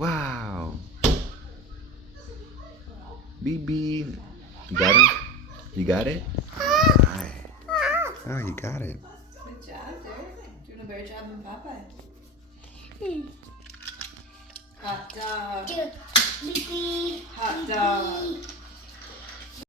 Wow. BB. You got him? You got it? Hi. Oh, you got it. Good job, Derek. Doing a better job than Papa. Hot dog. Hot dog.